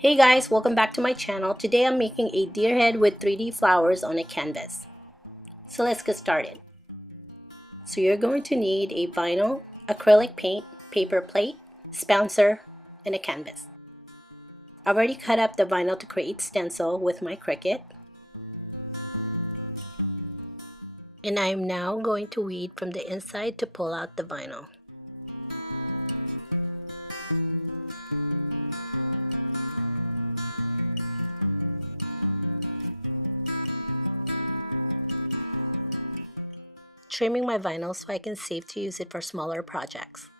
Hey guys, welcome back to my channel. Today I'm making a deer head with 3D flowers on a canvas. So let's get started. So you're going to need a vinyl, acrylic paint, paper plate, sponsor, and a canvas. I've already cut up the vinyl to create stencil with my Cricut. And I am now going to weed from the inside to pull out the vinyl. Trimming my vinyl so I can save to use it for smaller projects.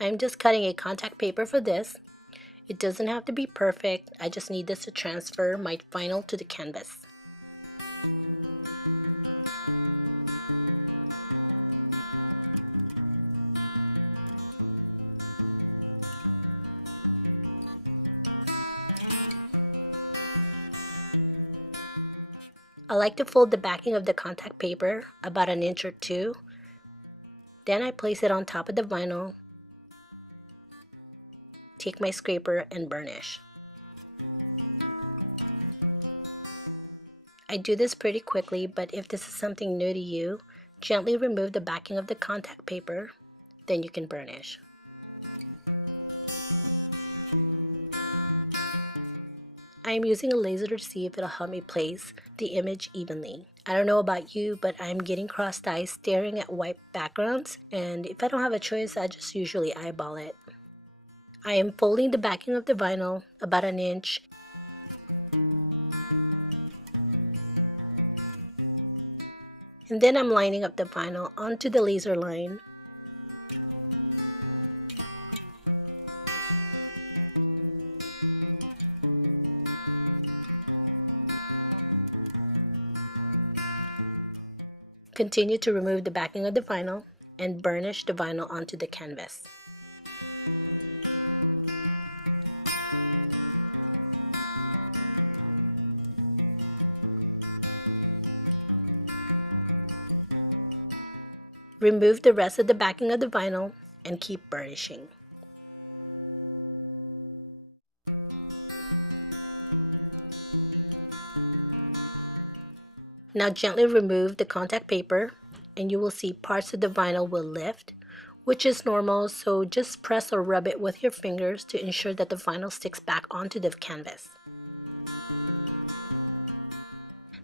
I'm just cutting a contact paper for this. It doesn't have to be perfect, I just need this to transfer my vinyl to the canvas. I like to fold the backing of the contact paper about an inch or two. Then I place it on top of the vinyl, take my scraper and burnish. I do this pretty quickly, but if this is something new to you, gently remove the backing of the contact paper, then you can burnish. I am using a laser to see if it'll help me place the image evenly. I don't know about you, but I'm getting crossed eyes staring at white backgrounds, and if I don't have a choice, I just usually eyeball it. I am folding the backing of the vinyl about an inch and then I'm lining up the vinyl onto the laser line. Continue to remove the backing of the vinyl and burnish the vinyl onto the canvas. Remove the rest of the backing of the vinyl and keep burnishing. Now gently remove the contact paper and you will see parts of the vinyl will lift, which is normal, so just press or rub it with your fingers to ensure that the vinyl sticks back onto the canvas.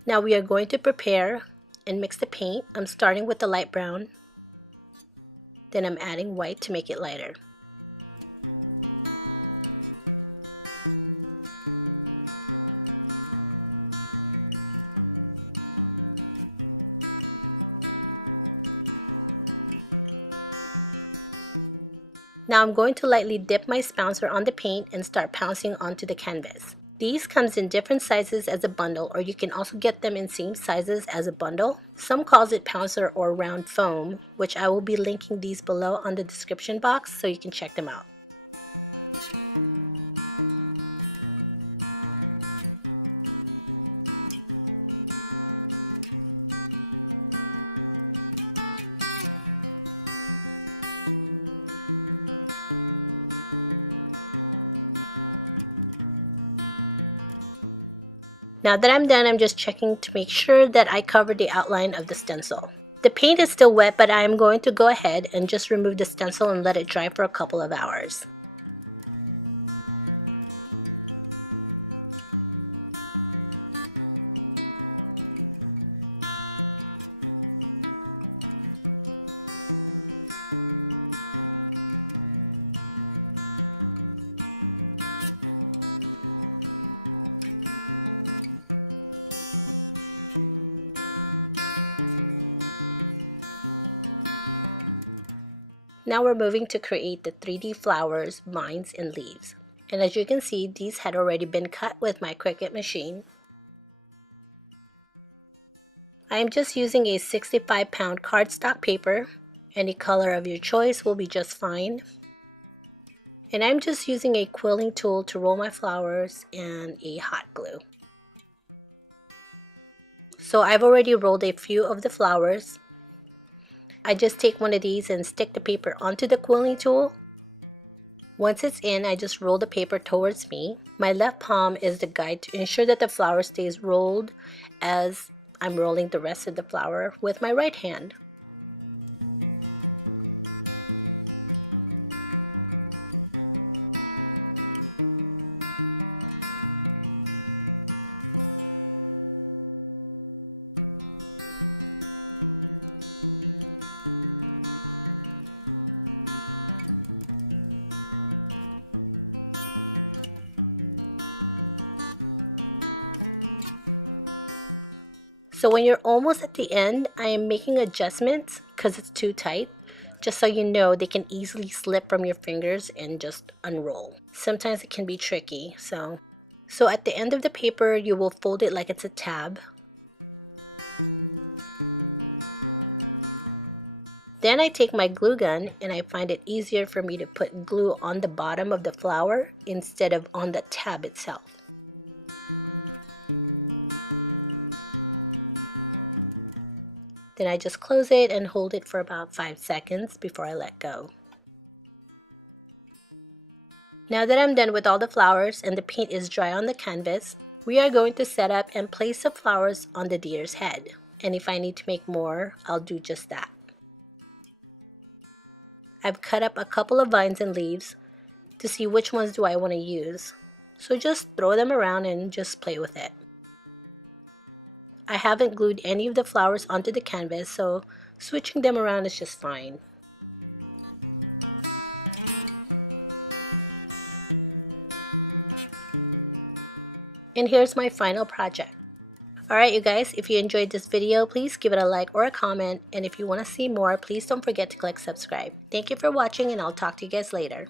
Now we are going to prepare and mix the paint. I'm starting with the light brown, then I'm adding white to make it lighter. Now I'm going to lightly dip my sponsor on the paint and start pouncing onto the canvas. These comes in different sizes as a bundle, or you can also get them in same sizes as a bundle. Some calls it pouncer or round foam, which I will be linking these below on the description box so you can check them out. Now that I'm done, I'm just checking to make sure that I covered the outline of the stencil. The paint is still wet, but I'm going to go ahead and just remove the stencil and let it dry for a couple of hours. Now we're moving to create the 3D flowers, vines, and leaves. And as you can see, these had already been cut with my Cricut machine. I am just using a 65-pound cardstock paper. Any color of your choice will be just fine. And I'm just using a quilling tool to roll my flowers and a hot glue. So I've already rolled a few of the flowers. I just take one of these and stick the paper onto the quilling tool. Once it's in, I just roll the paper towards me. My left palm is the guide to ensure that the flower stays rolled as I'm rolling the rest of the flower with my right hand. So when you're almost at the end, I am making adjustments because it's too tight. Just so you know, they can easily slip from your fingers and just unroll. Sometimes it can be tricky. So at the end of the paper, you will fold it like it's a tab. Then I take my glue gun and I find it easier for me to put glue on the bottom of the flower instead of on the tab itself. Then I just close it and hold it for about 5 seconds before I let go. Now that I'm done with all the flowers and the paint is dry on the canvas, we are going to set up and place the flowers on the deer's head. And if I need to make more, I'll do just that. I've cut up a couple of vines and leaves to see which ones do I want to use. So just throw them around and just play with it. I haven't glued any of the flowers onto the canvas, so switching them around is just fine. And here's my final project. Alright you guys, if you enjoyed this video, please give it a like or a comment, and if you want to see more, please don't forget to click subscribe. Thank you for watching, and I'll talk to you guys later.